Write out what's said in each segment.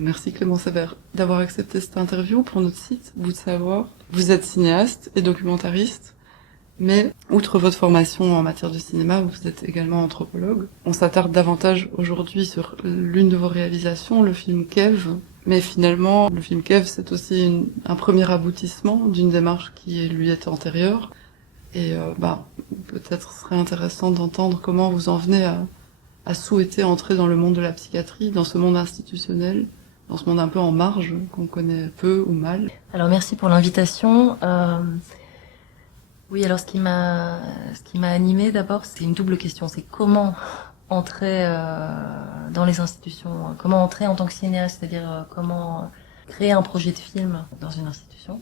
Merci Clément Sebert d'avoir accepté cette interview pour notre site Bout de Savoir. Vous êtes cinéaste et documentariste, mais outre votre formation en matière de cinéma, vous êtes également anthropologue. On s'attarde davantage aujourd'hui sur l'une de vos réalisations, le film Kev. Mais finalement, le film Kev, c'est aussi un premier aboutissement d'une démarche qui lui était antérieure. Et peut-être serait intéressant d'entendre comment vous en venez à souhaiter entrer dans le monde de la psychiatrie, dans ce monde institutionnel, dans ce monde un peu en marge, qu'on connaît peu ou mal. Alors merci pour l'invitation. Oui, alors ce qui m'a animée d'abord, c'est une double question. C'est comment entrer dans les institutions, comment entrer en tant que cinéaste, c'est-à-dire comment créer un projet de film dans une institution,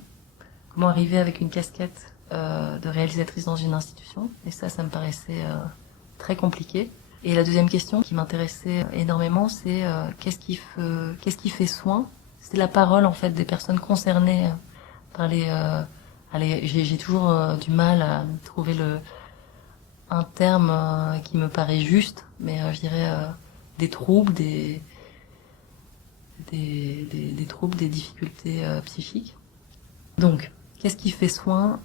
comment arriver avec une casquette de réalisatrice dans une institution. Et ça me paraissait très compliqué. Et la deuxième question qui m'intéressait énormément, c'est qu'est-ce qui fait soin. C'est la parole en fait des personnes concernées par les. J'ai toujours du mal à trouver un terme qui me paraît juste, mais je dirais des troubles, des troubles, des difficultés psychiques. Donc, qu'est-ce qui fait soin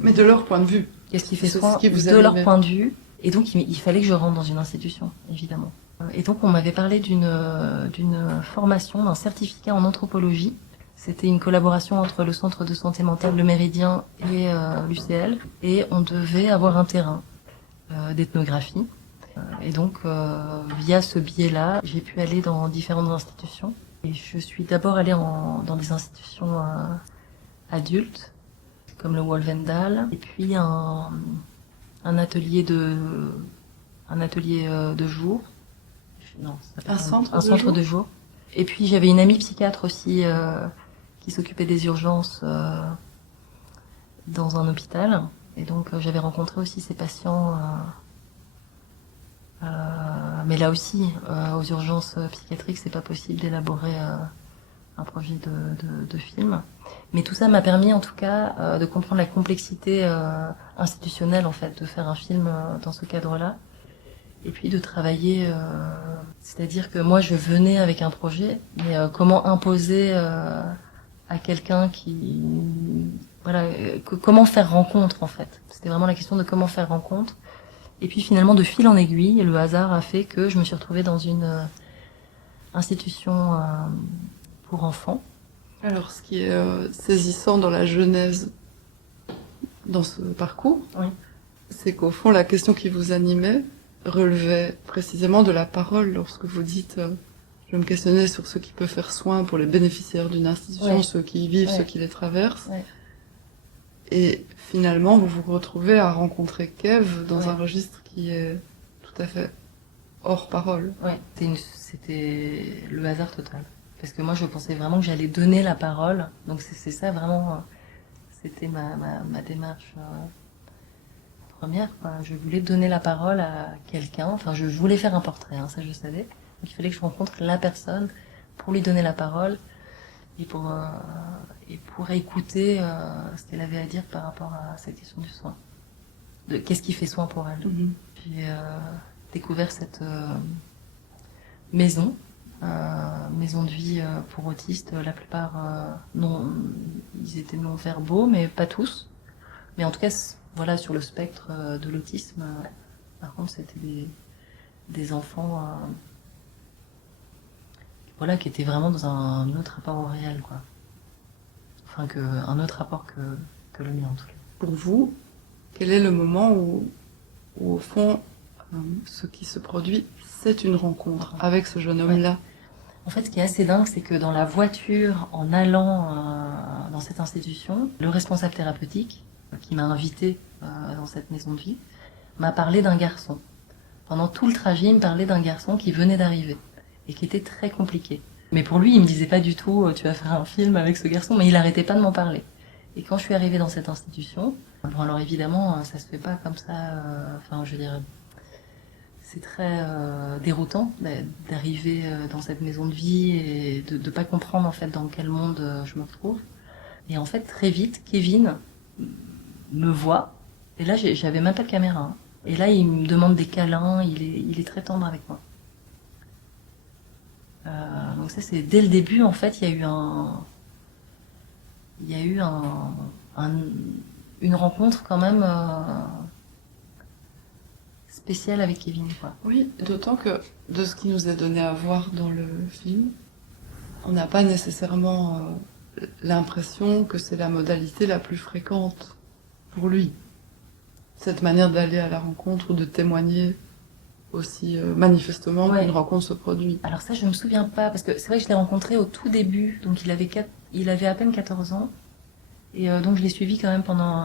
Mais de leur point de vue. Qu'est-ce qui fait soin de leur point de vue. Et donc, il fallait que je rentre dans une institution, évidemment. Et donc, on m'avait parlé d'une formation, d'un certificat en anthropologie. C'était une collaboration entre le centre de santé mentale Le Méridien et l'UCL. Et on devait avoir un terrain d'ethnographie. Et donc, via ce biais-là, j'ai pu aller dans différentes institutions. Et je suis d'abord allée dans des institutions adultes, comme le Wolvendal, et puis un atelier de jour. Non, un centre de jour. Et puis j'avais une amie psychiatre aussi qui s'occupait des urgences dans un hôpital. Et donc j'avais rencontré aussi ces patients. Mais là aussi, aux urgences psychiatriques, c'est pas possible d'élaborer un projet de film. Mais tout ça m'a permis en tout cas de comprendre la complexité institutionnelle en fait, de faire un film dans ce cadre-là. Et puis de travailler, c'est-à-dire que moi je venais avec un projet, mais comment imposer à quelqu'un qui... Voilà, comment faire rencontre en fait. C'était vraiment la question de comment faire rencontre. Et puis finalement de fil en aiguille, le hasard a fait que je me suis retrouvée dans une institution pour enfants. Alors ce qui est saisissant dans la genèse, dans ce parcours, oui, c'est qu'au fond la question qui vous animait relevait précisément de la parole lorsque vous dites je me questionnais sur ce qui peut faire soin pour les bénéficiaires d'une institution, ouais, ceux qui y vivent, ouais, ceux qui les traversent. Ouais. Et finalement, vous vous retrouvez à rencontrer Kev dans ouais, un registre qui est tout à fait hors parole. Ouais, c'était le hasard total. Parce que moi, je pensais vraiment que j'allais donner la parole. Donc c'est ça vraiment, c'était ma démarche première, quoi. Je voulais donner la parole à quelqu'un. Enfin, je voulais faire un portrait, hein, ça je savais. Donc il fallait que je rencontre la personne pour lui donner la parole et pour écouter ce qu'elle avait à dire par rapport à cette question du soin. De qu'est-ce qui fait soin pour elle. Mm-hmm. J'ai découvert cette maison de vie pour autistes. La plupart, non, ils étaient non-verbaux, mais pas tous. Mais en tout cas, voilà, sur le spectre de l'autisme, par contre, c'était des enfants voilà, qui étaient vraiment dans un autre rapport au réel, quoi. Enfin, un autre rapport que le mien, en tout cas. Pour vous, quel est le moment où au fond, ce qui se produit, c'est une rencontre avec ce jeune homme-là? En fait, ce qui est assez dingue, c'est que dans la voiture, en allant dans cette institution, le responsable thérapeutique, qui m'a invité dans cette maison de vie, m'a parlé d'un garçon. Pendant tout le trajet, il me parlait d'un garçon qui venait d'arriver et qui était très compliqué. Mais pour lui, il me disait pas du tout tu vas faire un film avec ce garçon, mais il arrêtait pas de m'en parler. Et quand je suis arrivée dans cette institution, bon alors évidemment, ça se fait pas comme ça, enfin je veux dire, c'est très déroutant d'arriver dans cette maison de vie et de pas comprendre en fait dans quel monde je me retrouve. Et en fait, très vite, Kevin me voit, et là j'avais même pas de caméra, hein. Et là il me demande des câlins, il est très tendre avec moi. Donc Donc ça, c'est dès le début, en fait, il y a eu une rencontre quand même spéciale avec Kevin, quoi. Oui, d'autant que de ce qui nous est donné à voir dans le film, on n'a pas nécessairement l'impression que c'est la modalité la plus fréquente pour lui. Cette manière d'aller à la rencontre ou de témoigner aussi manifestement Ouais. qu'une rencontre se produit. Alors ça, je me souviens pas, parce que c'est vrai que je l'ai rencontré au tout début, donc il avait à peine 14 ans, et donc je l'ai suivi quand même pendant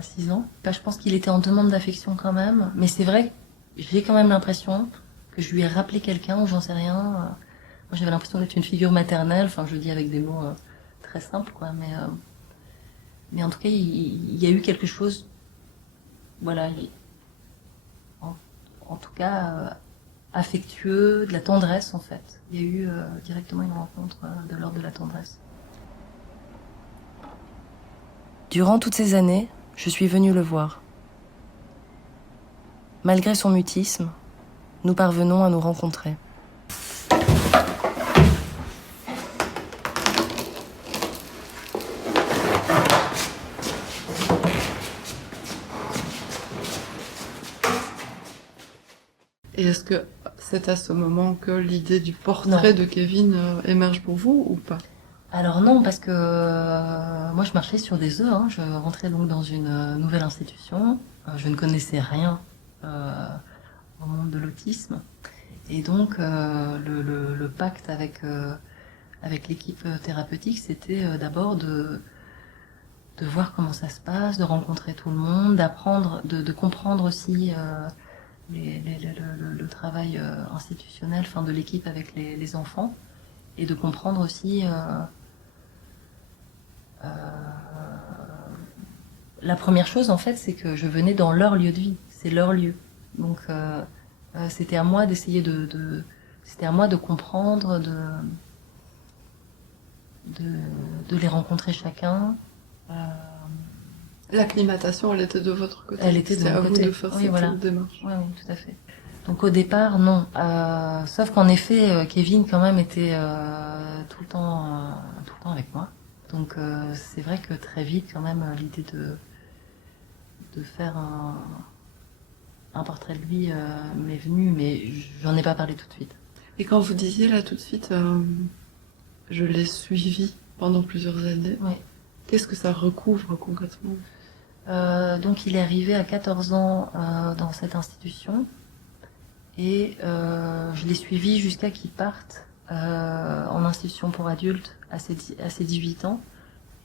6 ans. Je pense qu'il était en demande d'affection quand même, mais c'est vrai que j'ai quand même l'impression que je lui ai rappelé quelqu'un, ou j'en sais rien. Moi, j'avais l'impression d'être une figure maternelle, enfin je le dis avec des mots très simples, quoi, mais en tout cas, il y a eu quelque chose, voilà, en tout cas affectueux, de la tendresse en fait. Il y a eu directement une rencontre de l'ordre de la tendresse. Durant toutes ces années, je suis venue le voir. Malgré son mutisme, nous parvenons à nous rencontrer. Et est-ce que c'est à ce moment que l'idée du portrait de Kevin émerge pour vous ou pas? Alors non, parce que moi je marchais sur des œufs, hein. Je rentrais donc dans une nouvelle institution, je ne connaissais rien au monde de l'autisme, et donc le pacte avec l'équipe thérapeutique, c'était d'abord de voir comment ça se passe, de rencontrer tout le monde, d'apprendre, de comprendre aussi le travail institutionnel, enfin de l'équipe avec les enfants, et de comprendre aussi la première chose en fait, c'est que je venais dans leur lieu de vie, c'est leur lieu, donc c'était à moi d'essayer c'était à moi de comprendre, de les rencontrer chacun. L'acclimatation, elle était de votre côté. Elle était de mon à côté. Vous de faire Oui, cette voilà. démarche. Oui, tout à fait. Donc au départ, non. Sauf qu'en effet, Kevin quand même était tout le temps avec moi. Donc c'est vrai que très vite, quand même, l'idée de faire un portrait de lui m'est venue, mais j'en ai pas parlé tout de suite. Et quand vous disiez là tout de suite, je l'ai suivi pendant plusieurs années, Oui. qu'est-ce que ça recouvre concrètement? Donc il est arrivé à 14 ans dans cette institution, et je l'ai suivi jusqu'à qu'il parte en institution pour adultes à ses 18 ans.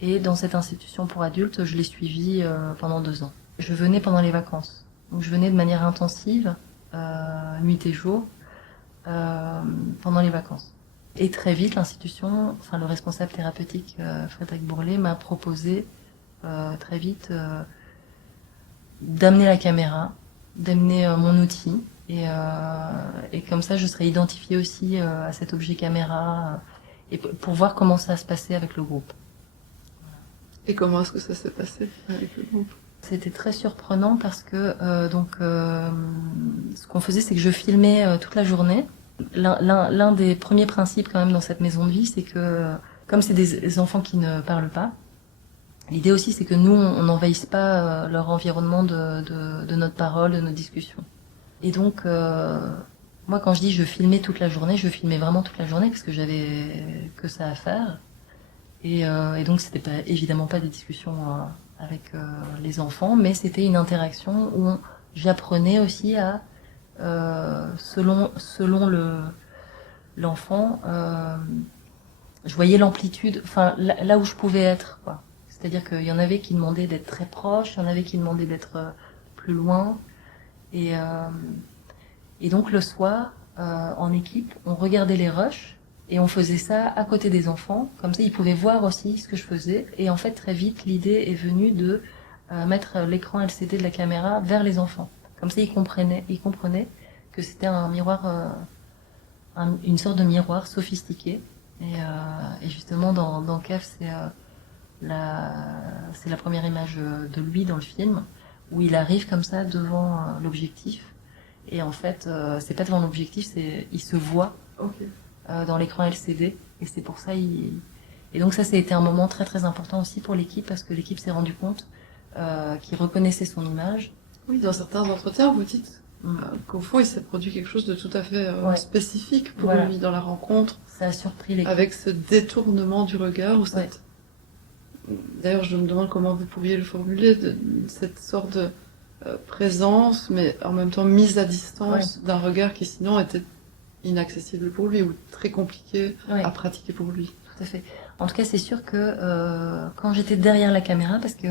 Et dans cette institution pour adultes, je l'ai suivi pendant 2 ans. Je venais pendant les vacances. Donc je venais de manière intensive, nuit et jour, pendant les vacances. Et très vite, l'institution, enfin le responsable thérapeutique Frédéric Bourlet m'a proposé très vite d'amener la caméra, d'amener mon outil, et comme ça je serais identifiée aussi à cet objet caméra, et pour voir comment ça se passait avec le groupe. Et comment est-ce que ça s'est passé avec le groupe? C'était très surprenant parce que ce qu'on faisait, c'est que je filmais toute la journée. L'un des premiers principes quand même dans cette maison de vie, c'est que comme c'est des enfants qui ne parlent pas, l'idée aussi c'est que nous on n'envahisse pas leur environnement de notre parole, de nos discussions. Et donc moi quand je dis je filmais toute la journée, je filmais vraiment toute la journée parce que j'avais que ça à faire. Et donc c'était évidemment pas des discussions avec les enfants, mais c'était une interaction où j'apprenais aussi à selon l'enfant, je voyais l'amplitude, enfin là où je pouvais être, quoi. C'est-à-dire qu'il y en avait qui demandaient d'être très proches, il y en avait qui demandaient d'être plus loin, et donc le soir, en équipe, on regardait les rushs. Et on faisait ça à côté des enfants, comme ça ils pouvaient voir aussi ce que je faisais. Et en fait, très vite, l'idée est venue de mettre l'écran LCD de la caméra vers les enfants. Comme ça, ils comprenaient que c'était un miroir, une sorte de miroir sophistiqué. Et justement, dans CAF, c'est la première image de lui dans le film, où il arrive comme ça devant l'objectif. Et en fait, c'est pas devant l'objectif, il se voit. Okay. dans l'écran LCD. Et c'est pour ça, et donc ça a été un moment très très important aussi pour l'équipe, parce que l'équipe s'est rendu compte qu'il reconnaissait son image. Oui, dans certains entretiens, vous dites Mm. qu'au fond, il s'est produit quelque chose de tout à fait Ouais. spécifique pour Voilà. lui dans la rencontre, Ça a surpris l'équipe. avec ce détournement du regard, ou cette... D'ailleurs, je me demande comment vous pourriez le formuler, cette sorte de présence, mais en même temps mise à distance d'un regard qui sinon était inaccessible pour lui, ou très compliqué Ouais. à pratiquer pour lui. Tout à fait. En tout cas, c'est sûr que quand j'étais derrière la caméra, parce que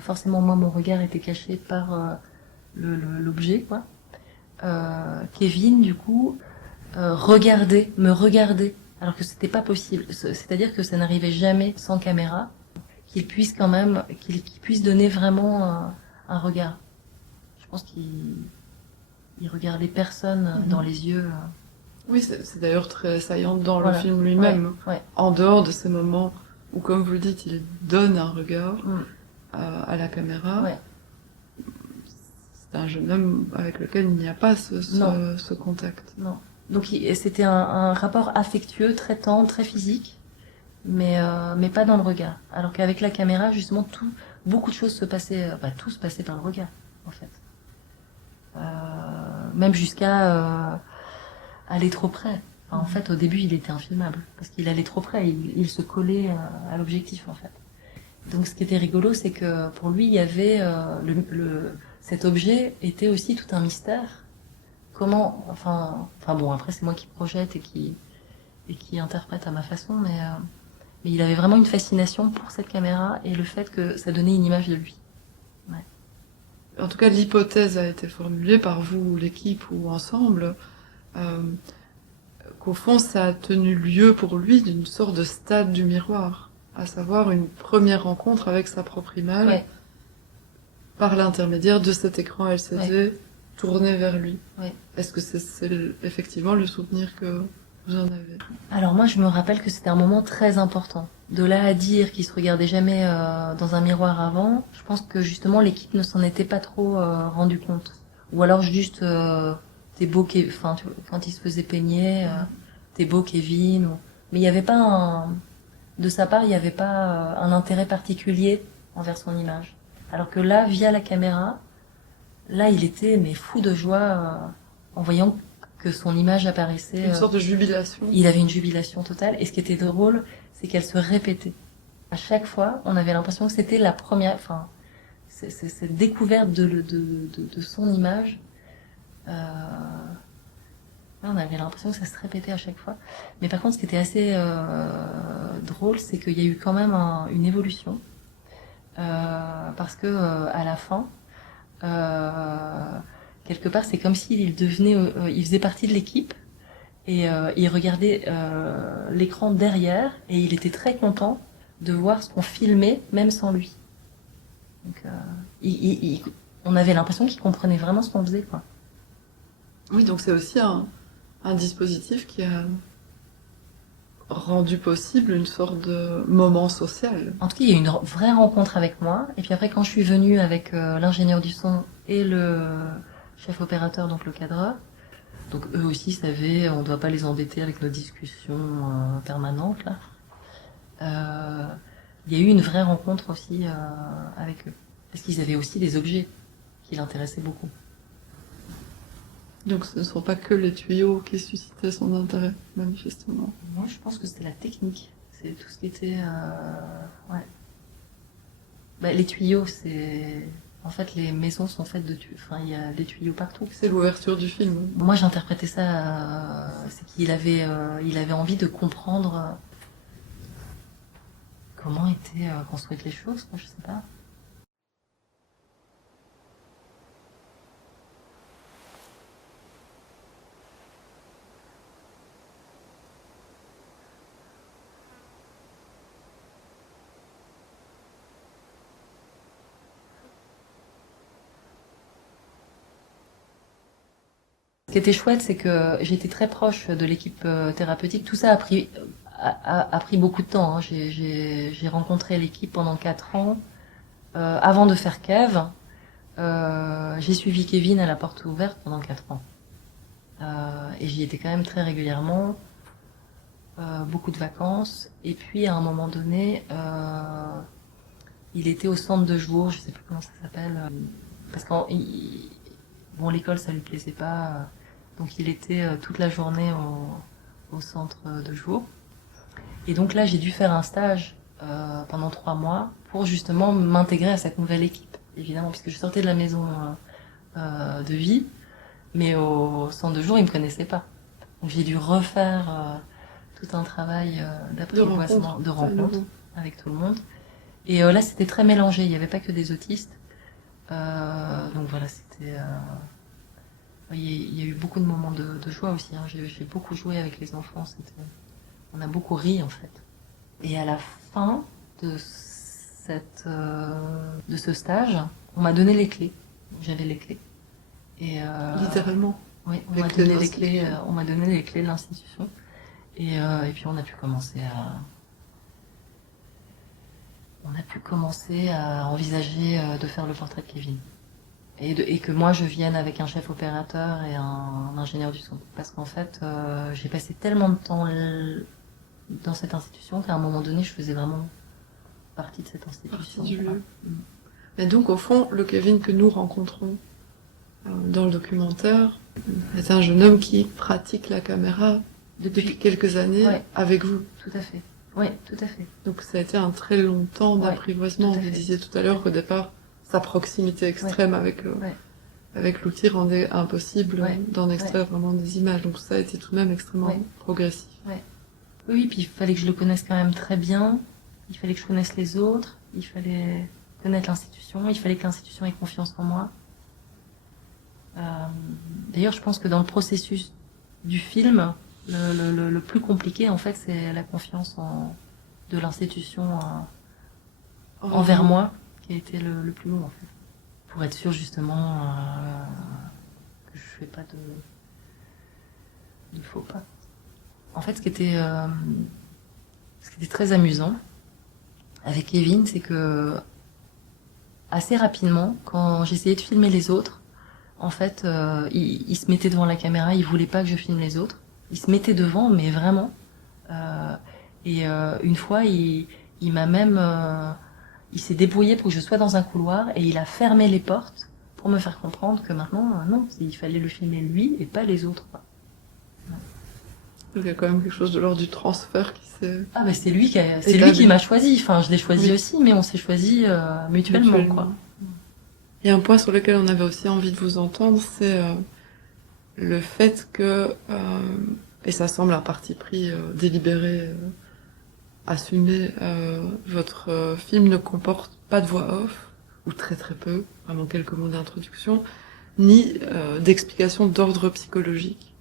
forcément moi mon regard était caché par l'objet, quoi. Kevin, du coup, me regardait, alors que c'était pas possible. C'est-à-dire que ça n'arrivait jamais sans caméra, qu'il puisse donner vraiment un regard. Je pense qu'il regardait personne dans les yeux. Oui, c'est d'ailleurs très saillant dans Voilà. le film lui-même. Ouais. En dehors de ces moments où, comme vous le dites, il donne un regard Mm. à la caméra, Ouais. c'est un jeune homme avec lequel il n'y a pas Non. ce contact. Non. Donc c'était un rapport affectueux, très tendre, très physique, mais pas dans le regard. Alors qu'avec la caméra, justement, beaucoup de choses se passaient, tout se passait par le regard, en fait. Même jusqu'à aller trop près. Enfin, en fait, au début, il était infilmable parce qu'il allait trop près, il se collait à l'objectif, en fait. Donc, ce qui était rigolo, c'est que pour lui, il y avait cet objet était aussi tout un mystère. Comment, enfin bon, après c'est moi qui projette et qui interprète à ma façon, mais il avait vraiment une fascination pour cette caméra et le fait que ça donnait une image de lui. En tout cas, l'hypothèse a été formulée par vous, l'équipe ou ensemble, qu'au fond, ça a tenu lieu pour lui d'une sorte de stade du miroir, à savoir une première rencontre avec sa propre image, Ouais. par l'intermédiaire de cet écran LCD tourné vers lui. Ouais. Est-ce que c'est effectivement le souvenir que vous en avez? Alors moi, je me rappelle que c'était un moment très important. De là à dire qu'il se regardait jamais dans un miroir avant, je pense que justement l'équipe ne s'en était pas trop rendu compte. Ou alors juste t'es beau, enfin quand il se faisait peigner, t'es beau Kevin. Mais il n'y avait pas de sa part, il n'y avait pas un intérêt particulier envers son image. Alors que là, via la caméra, là, il était mais fou de joie en voyant que son image apparaissait. Une sorte de jubilation. Il avait une jubilation totale. Et ce qui était drôle, c'est qu'elle se répétait. À chaque fois, on avait l'impression que c'était la première, enfin, cette découverte de son image. On avait l'impression que ça se répétait à chaque fois. Mais par contre, ce qui était assez drôle, c'est qu'il y a eu quand même une évolution. Parce que à la fin, quelque part, c'est comme s'il devenait, il faisait partie de l'équipe et il regardait l'écran derrière et il était très content de voir ce qu'on filmait, même sans lui. Donc, on avait l'impression qu'il comprenait vraiment ce qu'on faisait, quoi. Oui, donc c'est aussi un dispositif qui a rendu possible une sorte de moment social. En tout cas, il y a eu une vraie rencontre avec moi. Et puis après, quand je suis venue avec l'ingénieur du son et le chef opérateur, donc le cadreur, donc eux aussi savaient, on ne doit pas les embêter avec nos discussions permanentes, là. Il y a eu une vraie rencontre aussi avec eux. Parce qu'ils avaient aussi des objets qui l'intéressaient beaucoup. Donc ce ne sont pas que les tuyaux qui suscitaient son intérêt, manifestement. Moi, je pense que c'était la technique. C'est tout ce qui était... ouais. Les tuyaux, c'est... En fait, les maisons sont faites de tuyaux. Enfin, il y a des tuyaux partout. C'est l'ouverture du film. Moi, j'interprétais ça... c'est qu'il avait, il avait envie de comprendre comment étaient construites les choses, quoi, je sais pas. Ce qui était chouette, c'est que j'étais très proche de l'équipe thérapeutique. Tout ça a pris beaucoup de temps. Hein. J'ai rencontré l'équipe pendant 4 ans. Avant de faire Kev, j'ai suivi Kevin à la porte ouverte pendant 4 ans. Et j'y étais quand même très régulièrement. beaucoup de vacances. Et puis à un moment donné, il était au centre de jour, je sais plus comment ça s'appelle, parce qu'en bon, l'école ça lui plaisait pas, donc il était toute la journée au centre de jour. Et donc là, j'ai dû faire un stage pendant 3 mois pour justement m'intégrer à cette nouvelle équipe, évidemment, puisque je sortais de la maison de vie, mais au centre de jour, ils me connaissaient pas. Donc j'ai dû refaire tout un travail d'apprivoisement, de rencontre avec tout le monde. Et là, c'était très mélangé. Il n'y avait pas que des autistes. Donc voilà, c'était. Il y a eu beaucoup de moments de joie aussi. Hein. J'ai beaucoup joué avec les enfants. On a beaucoup ri en fait. Et à la fin de de ce stage, on m'a donné les clés. J'avais les clés. Et Littéralement. oui, on m'a donné les clés. On m'a donné les clés de l'institution. Et puis on a pu commencer à envisager de faire le portrait de Kevin. Et que moi je vienne avec un chef opérateur et un ingénieur du son. Parce qu'en fait, j'ai passé tellement de temps dans cette institution qu'à un moment donné, je faisais vraiment partie de cette institution. Partie du lieu. Mais donc, au fond, le Kevin que nous rencontrons dans le documentaire est un jeune homme qui pratique la caméra depuis quelques années avec vous. Tout à fait. Oui, tout à fait. Donc ça a été un très long temps d'apprivoisement. Vous disiez tout à l'heure qu'au départ, sa proximité extrême avec l'outil rendait impossible d'en extraire vraiment des images. Donc ça a été tout de même extrêmement progressif. Oui, puis il fallait que je le connaisse quand même très bien. Il fallait que je connaisse les autres. Il fallait connaître l'institution. Il fallait que l'institution ait confiance en moi. D'ailleurs, je pense que dans le processus du film, le plus compliqué, en fait, c'est la confiance de l'institution envers moi, qui a été le plus long, en fait. Pour être sûr, justement, que je fais pas de faux pas. En fait, ce qui était très amusant avec Kevin, c'est que assez rapidement, quand j'essayais de filmer les autres, en fait, il se mettait devant la caméra, il voulait pas que je filme les autres. Il se mettait devant, mais vraiment. Une fois, il m'a même, il s'est débrouillé pour que je sois dans un couloir et il a fermé les portes pour me faire comprendre que maintenant, non, il fallait le filmer lui et pas les autres. Quoi. Donc il y a quand même quelque chose de l'ordre du transfert qui s'est... Ah bah c'est lui qui m'a choisi. Enfin, je l'ai choisi aussi, mais on s'est choisi mutuellement, quoi. Il y a un point sur lequel on avait aussi envie de vous entendre, c'est le fait que, et ça semble un parti pris délibéré, assumé, votre film ne comporte pas de voix off, ou très très peu, vraiment quelques mots d'introduction, ni d'explication d'ordre psychologique.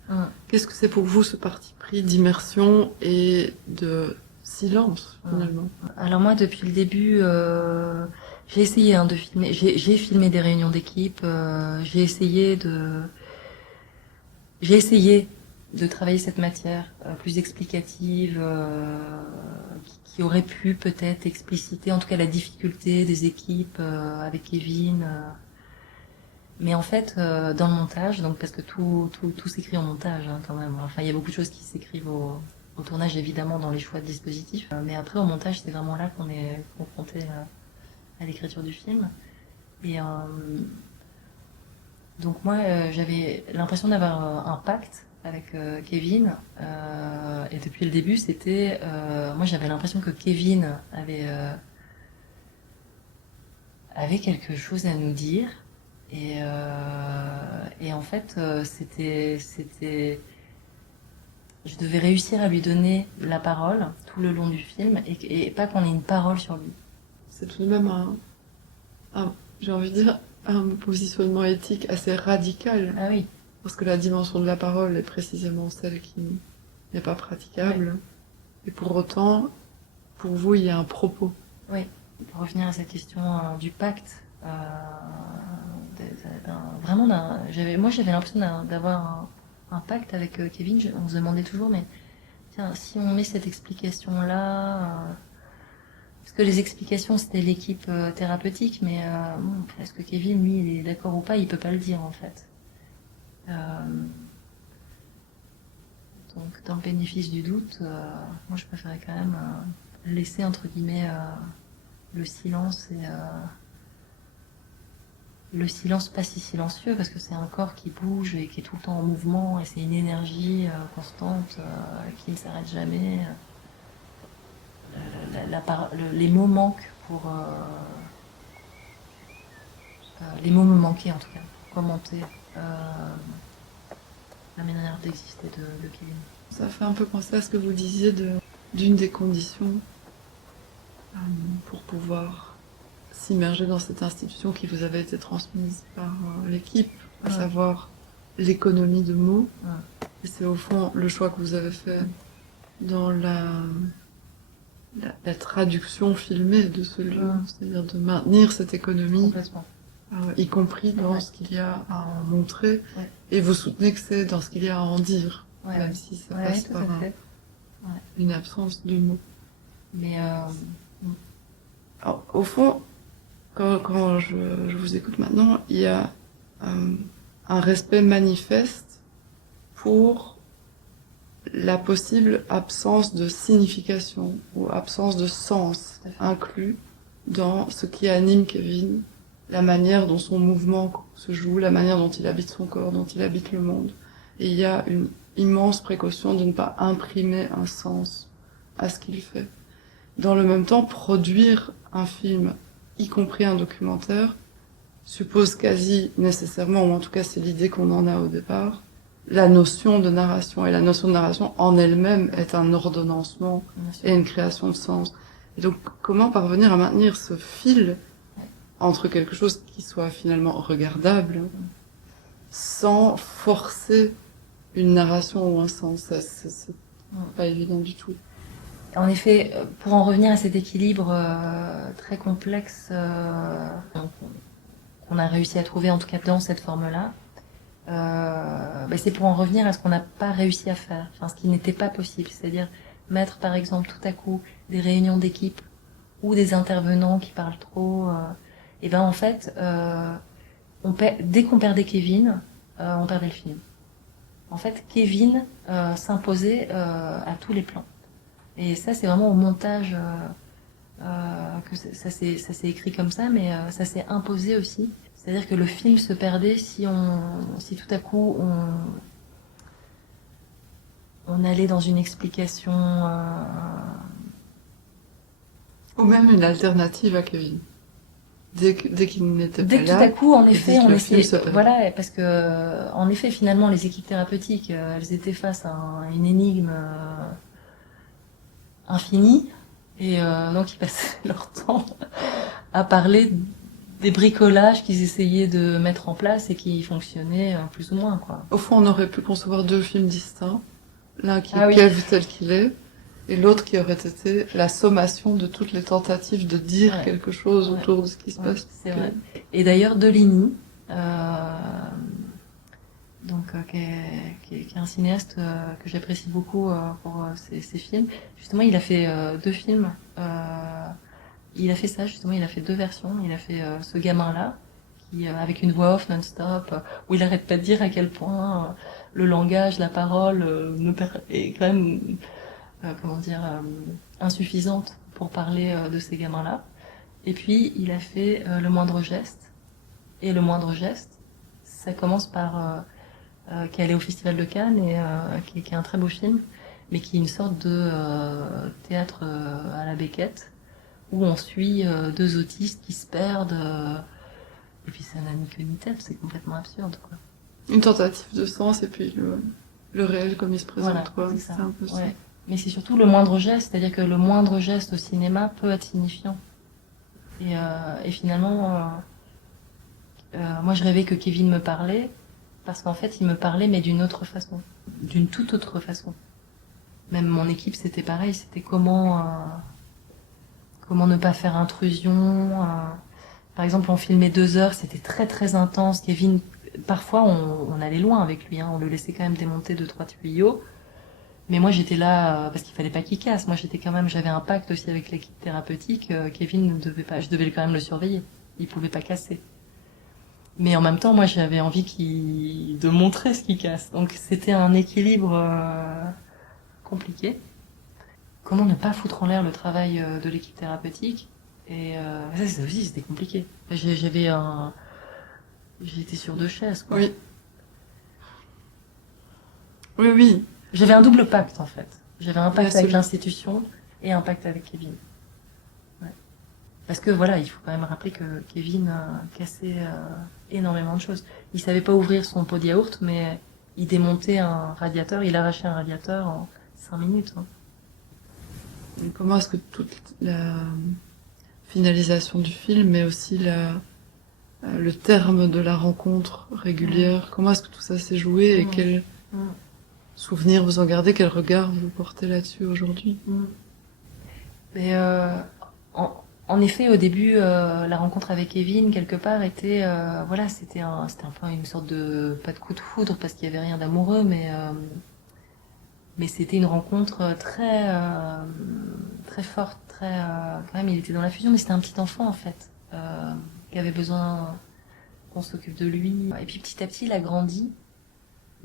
Qu'est-ce que c'est pour vous ce parti pris d'immersion et de silence finalement? Alors moi depuis le début j'ai essayé de filmer, j'ai filmé des réunions d'équipe, j'ai essayé de travailler cette matière plus explicative qui aurait pu peut-être expliciter en tout cas la difficulté des équipes avec Kevin. Mais en fait, dans le montage, donc parce que tout s'écrit en montage hein, quand même. Enfin, il y a beaucoup de choses qui s'écrivent au tournage, évidemment, dans les choix de dispositifs. Mais après, au montage, c'est vraiment là qu'on est confronté à l'écriture du film. Et donc moi, j'avais l'impression d'avoir un pacte avec Kevin. Et depuis le début, c'était... moi, j'avais l'impression que Kevin avait quelque chose à nous dire. Et en fait, je devais réussir à lui donner la parole tout le long du film et pas qu'on ait une parole sur lui. C'est tout de même j'ai envie de dire, un positionnement éthique assez radical. Ah oui. Parce que la dimension de la parole est précisément celle qui n'est pas praticable. Oui. Et pour autant, pour vous, il y a un propos. Oui. Pour revenir à cette question du pacte, moi j'avais l'impression d'avoir un pacte avec Kevin. On se demandait toujours, mais tiens, si on met cette explication là, parce que les explications c'était l'équipe thérapeutique, mais est-ce que Kevin lui il est d'accord ou pas, il peut pas le dire en fait. Donc, dans le bénéfice du doute, moi, je préférais quand même laisser, entre guillemets, le silence et le silence pas si silencieux, parce que c'est un corps qui bouge et qui est tout le temps en mouvement, et c'est une énergie constante qui ne s'arrête jamais. Les mots manquent pour... les mots me manquaient, en tout cas, pour commenter la manière d'exister de Kevin. Ça fait un peu penser à ce que vous disiez d'une des conditions pour pouvoir s'immerger dans cette institution qui vous avait été transmise par l'équipe, à savoir l'économie de mots. Et c'est au fond le choix que vous avez fait dans la traduction filmée de ce lieu, c'est-à-dire de maintenir cette économie, Complètement. y compris dans ce qu'il y a à en montrer, et vous soutenez que c'est dans ce qu'il y a à en dire, même si ça passe tout par à fait. une absence de mots. Mais Alors, au fond, quand je vous écoute maintenant, il y a un respect manifeste pour la possible absence de signification ou absence de sens inclus dans ce qui anime Kevin, la manière dont son mouvement se joue, la manière dont il habite son corps, dont il habite le monde. Et il y a une immense précaution de ne pas imprimer un sens à ce qu'il fait. Dans le même temps, produire un film, y compris un documentaire, suppose quasi nécessairement, ou en tout cas c'est l'idée qu'on en a au départ, la notion de narration. Et la notion de narration en elle-même est un ordonnancement et une création de sens. Et donc comment parvenir à maintenir ce fil entre quelque chose qui soit finalement regardable sans forcer une narration ou un sens? C'est pas évident du tout. en effet, pour en revenir à cet équilibre très complexe qu'on a réussi à trouver, en tout cas dans cette forme-là, c'est pour en revenir à ce qu'on n'a pas réussi à faire, enfin ce qui n'était pas possible, c'est-à-dire mettre par exemple tout à coup des réunions d'équipe ou des intervenants qui parlent trop. Et ben en fait, dès qu'on perdait Kevin, on perdait le film. En fait, Kevin s'imposait à tous les plans. Et ça, c'est vraiment au montage que ça s'est écrit comme ça, mais ça s'est imposé aussi. C'est-à-dire que le film se perdait si tout à coup on allait dans une explication. Ou même une alternative à Kevin. Dès qu'il n'était pas là. Dès que tout à coup, en effet, on essayait. essayait. Voilà, parce que, en effet, finalement, les équipes thérapeutiques, elles étaient face à une énigme infinie. Et donc, ils passaient leur temps à parler des bricolages qu'ils essayaient de mettre en place et qui fonctionnaient plus ou moins, quoi. Au fond, on aurait pu concevoir deux films distincts. L'un qui est oui. Kev tel qu'il est, et l'autre qui aurait été la sommation de toutes les tentatives de dire quelque chose autour de ce qui se passe. C'est vrai. Et d'ailleurs, Deligny, qui est un cinéaste que j'apprécie beaucoup pour ses films. Justement, il a fait deux films. Il a fait ça, justement, il a fait deux versions. Il a fait ce gamin-là, qui avec une voix off non-stop, où il arrête pas de dire à quel point le langage, la parole est quand même, insuffisante pour parler de ces gamins-là. Et puis, il a fait Le Moindre Geste. Et Le Moindre Geste, ça commence par... qui est allé au Festival de Cannes et qui est un très beau film, mais qui est une sorte de théâtre à la Beckett, où on suit deux autistes qui se perdent, et puis ça n'a ni queue ni tête, c'est complètement absurde, quoi. Une tentative de sens, et puis le réel comme il se présente, Voilà, quoi. c'est un peu ça. Mais c'est surtout le moindre geste, c'est-à-dire que le moindre geste au cinéma peut être signifiant. Et finalement, moi je rêvais que Kevin me parlait, parce qu'en fait il me parlait, mais d'une autre façon, d'une toute autre façon. Même mon équipe, c'était pareil, c'était comment ne pas faire intrusion. Par exemple, on filmait 2 heures, c'était très très intense. Kevin, parfois on allait loin avec lui, on le laissait quand même démonter 2-3 tuyaux. Mais moi j'étais là parce qu'il fallait pas qu'il casse. Moi j'avais un pacte aussi avec l'équipe thérapeutique. Kevin ne devait pas, je devais quand même le surveiller. Il pouvait pas casser. Mais en même temps, moi, j'avais envie de montrer ce qui casse. Donc, c'était un équilibre compliqué. Comment ne pas foutre en l'air le travail de l'équipe thérapeutique? Et ça aussi, c'était compliqué. J'étais sur deux chaises, quoi. Oui. Oui, oui. J'avais un double pacte, en fait. J'avais un pacte Ouais, avec c'est- l'institution et un pacte avec Kevin. Ouais. Parce que voilà, il faut quand même rappeler que Kevin a cassé énormément de choses. Il savait pas ouvrir son pot de yaourt, mais il démontait un radiateur, il arrachait un radiateur en 5 minutes. Hein. Et comment est-ce que toute la finalisation du film, mais aussi le terme de la rencontre régulière, comment est-ce que tout ça s'est joué et Mm. quel Mm. souvenir vous en gardez, quel regard vous portez là-dessus aujourd'hui? Mm. Et en effet, au début, la rencontre avec Kevin, quelque part, était, voilà, c'était un peu une sorte de, pas de coup de foudre parce qu'il y avait rien d'amoureux, mais c'était une rencontre très forte, quand même, il était dans la fusion, mais c'était un petit enfant, en fait, qui avait besoin qu'on s'occupe de lui. Et puis petit à petit, il a grandi.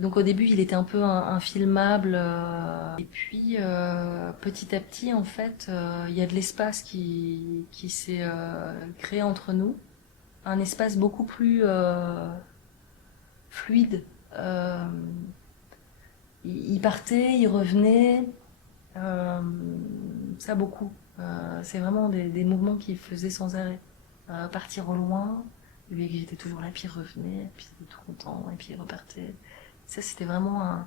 Donc au début, il était un peu infilmable. Et puis petit à petit, en fait, il y a de l'espace qui s'est créé entre nous. Un espace beaucoup plus fluide. Euh, il partait, il revenait. euh, Ça beaucoup. C'est vraiment des mouvements qu'il faisait sans arrêt. Partir au loin, lui il était toujours là, puis il revenait, puis il était tout content, et puis il repartait. Ça, c'était vraiment un,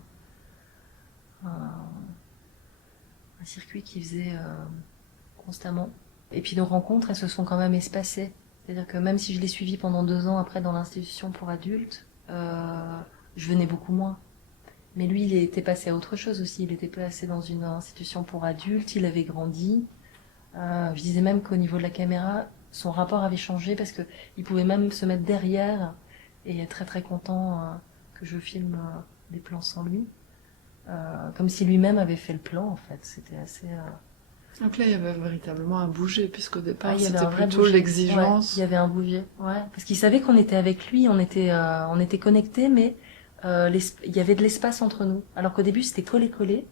un circuit qu'il faisait constamment. Et puis nos rencontres, elles se sont quand même espacées. C'est-à-dire que même si je l'ai suivi pendant 2 ans après dans l'institution pour adultes, je venais beaucoup moins. Mais lui, il était passé à autre chose aussi. Il était passé dans une institution pour adultes, il avait grandi. Je disais même qu'au niveau de la caméra, son rapport avait changé parce que il pouvait même se mettre derrière et être très très content que je filme des plans sans lui. Comme si lui-même avait fait le plan en fait. C'était assez... Donc là, il y avait véritablement un bouger, puisqu'au départ, il y avait c'était un vrai plutôt bouger. l'exigence. Ouais, il y avait un bouger. Ouais. Parce qu'il savait qu'on était avec lui, on était connectés, mais il y avait de l'espace entre nous. Alors qu'au début, c'était collé-collé.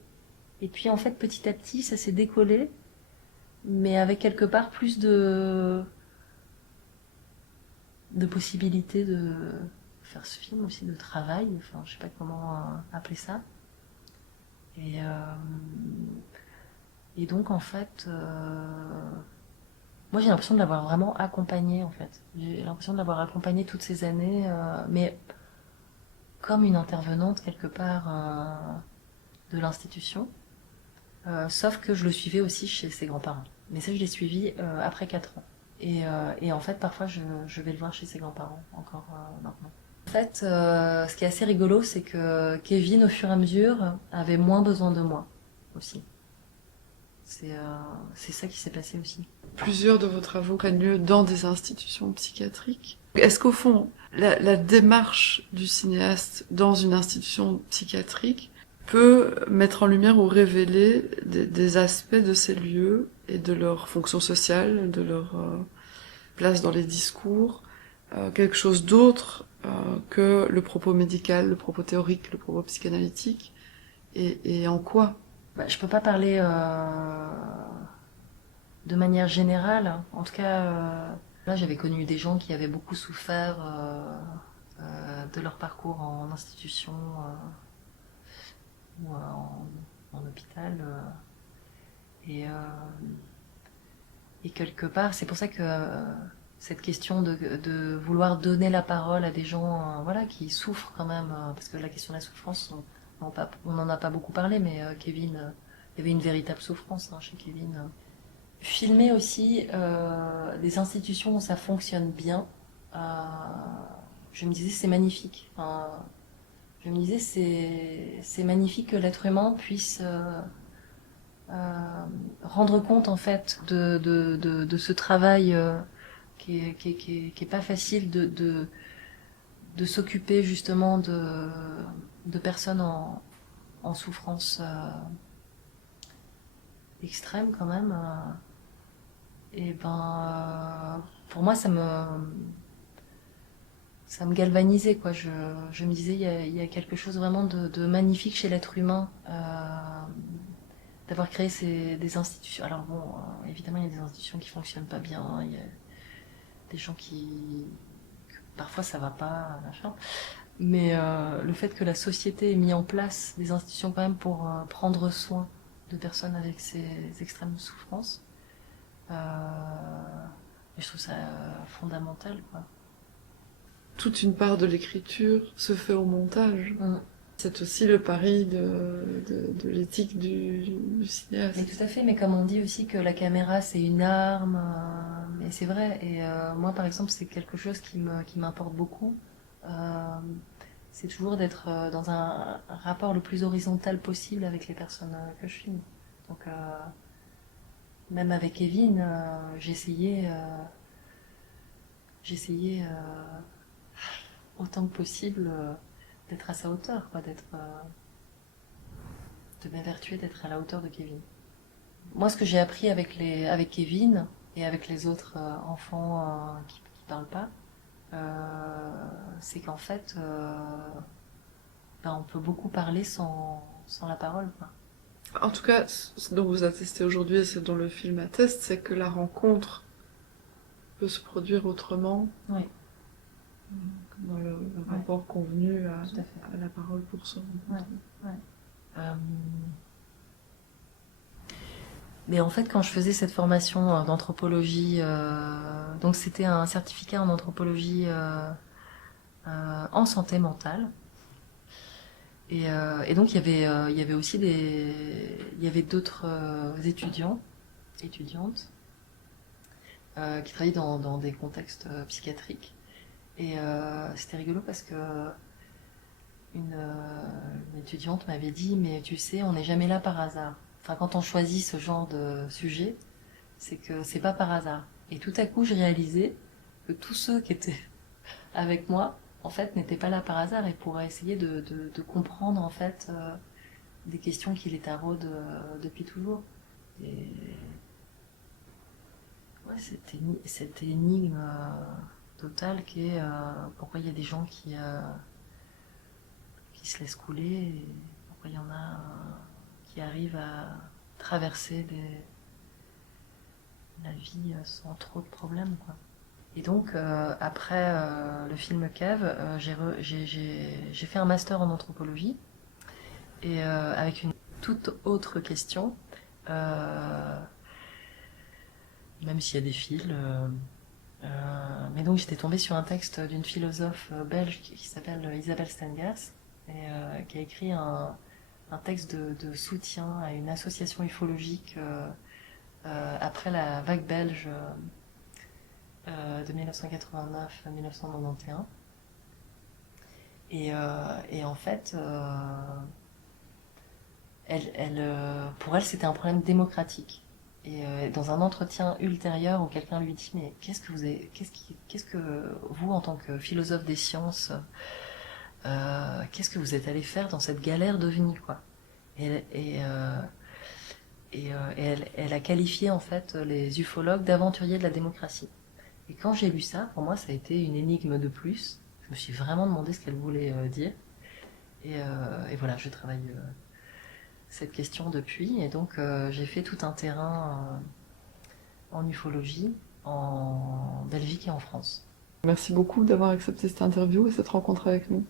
Et puis en fait, petit à petit, ça s'est décollé, mais avec quelque part plus de possibilités de faire ce film aussi, de travail, enfin je sais pas comment appeler ça. Et, et donc en fait, moi j'ai l'impression de l'avoir vraiment accompagné en fait. J'ai l'impression de l'avoir accompagné toutes ces années, mais comme une intervenante quelque part de l'institution, sauf que je le suivais aussi chez ses grands-parents. Mais ça je l'ai suivi après 4 ans. Et en fait, parfois, je vais le voir chez ses grands-parents, encore maintenant. En fait, ce qui est assez rigolo, c'est que Kevin, au fur et à mesure, avait moins besoin de moi, aussi. C'est ça qui s'est passé aussi. Plusieurs de vos travaux prennent lieu dans des institutions psychiatriques. Est-ce qu'au fond, la démarche du cinéaste dans une institution psychiatrique peut mettre en lumière ou révéler des aspects de ces lieux et de leur fonction sociale, de leur place dans les discours, quelque chose d'autre que le propos médical, le propos théorique, le propos psychanalytique, et en quoi? Bah, je peux pas parler de manière générale. En tout cas, là, j'avais connu des gens qui avaient beaucoup souffert de leur parcours en institution ou en hôpital. Et, euh, et quelque part, c'est pour ça que cette question de vouloir donner la parole à des gens voilà, qui souffrent quand même, parce que la question de la souffrance, on n'en a pas beaucoup parlé, mais Kevin, il y avait une véritable souffrance chez Kevin. Filmer aussi des institutions où ça fonctionne bien, euh, je me disais c'est magnifique. Enfin, je me disais c'est magnifique que l'être humain puisse rendre compte en fait de ce travail qui est pas facile de s'occuper justement de personnes en souffrance extrême quand même. Et ben pour moi ça me galvanisait, quoi. Je me disais, il y a quelque chose vraiment de magnifique chez l'être humain, d'avoir créé des institutions. Alors bon, évidemment, il y a des institutions qui fonctionnent pas bien, il y a des gens parfois ça va pas, machin. Mais le fait que la société ait mis en place des institutions quand même pour prendre soin de personnes avec ces extrêmes souffrances, et je trouve ça fondamental, quoi. Toute une part de l'écriture se fait au montage. C'est aussi le pari de l'éthique du cinéaste. Mais tout à fait, mais comme on dit aussi que la caméra c'est une arme, et c'est vrai. Et moi par exemple c'est quelque chose qui m'importe beaucoup. C'est toujours d'être dans un rapport le plus horizontal possible avec les personnes que je filme. Donc même avec Kevin, j'essayais autant que possible d'être à sa hauteur, quoi, de m'évertuer d'être à la hauteur de Kevin. Moi, ce que j'ai appris avec Kevin et avec les autres enfants qui parlent pas, c'est qu'en fait, on peut beaucoup parler sans la parole, quoi. En tout cas, ce dont vous attestez aujourd'hui et ce dont le film atteste, c'est que la rencontre peut se produire autrement. Oui. Dans le rapport convenu à la parole pour se rencontrer. Mais en fait, quand je faisais cette formation d'anthropologie, donc c'était un certificat en anthropologie en santé mentale. Et donc il y avait aussi d'autres étudiantes qui travaillaient dans des contextes psychiatriques. Et c'était rigolo parce que une étudiante m'avait dit, mais tu sais, on n'est jamais là par hasard. Enfin, quand on choisit ce genre de sujet, c'est que c'est pas par hasard. Et tout à coup, je réalisais que tous ceux qui étaient avec moi, en fait, n'étaient pas là par hasard et pourraient essayer de comprendre, en fait, des questions qui les taraudent depuis toujours. Et ouais, cette énigme totale qui est pourquoi il y a des gens qui se laissent couler et pourquoi il y en a qui arrivent à traverser la vie sans trop de problèmes, quoi. Et donc après le film Kev, j'ai fait un master en anthropologie et avec une toute autre question, même s'il y a des fils. Mais donc j'étais tombée sur un texte d'une philosophe belge qui s'appelle Isabelle Stengers et qui a écrit un texte de soutien à une association ufologique après la vague belge de 1989-1991. Et en fait, pour elle, c'était un problème démocratique. Et dans un entretien ultérieur où quelqu'un lui dit, mais qu'est-ce que vous, en tant que philosophe des sciences, qu'est-ce que vous êtes allé faire dans cette galère d'OVNI, quoi. Et elle a qualifié en fait les ufologues d'aventuriers de la démocratie. Et quand j'ai lu ça, pour moi, ça a été une énigme de plus. Je me suis vraiment demandé ce qu'elle voulait dire. Et voilà, je travaille cette question depuis. Et donc, j'ai fait tout un terrain en ufologie, en Belgique et en France. Merci beaucoup d'avoir accepté cette interview et cette rencontre avec nous.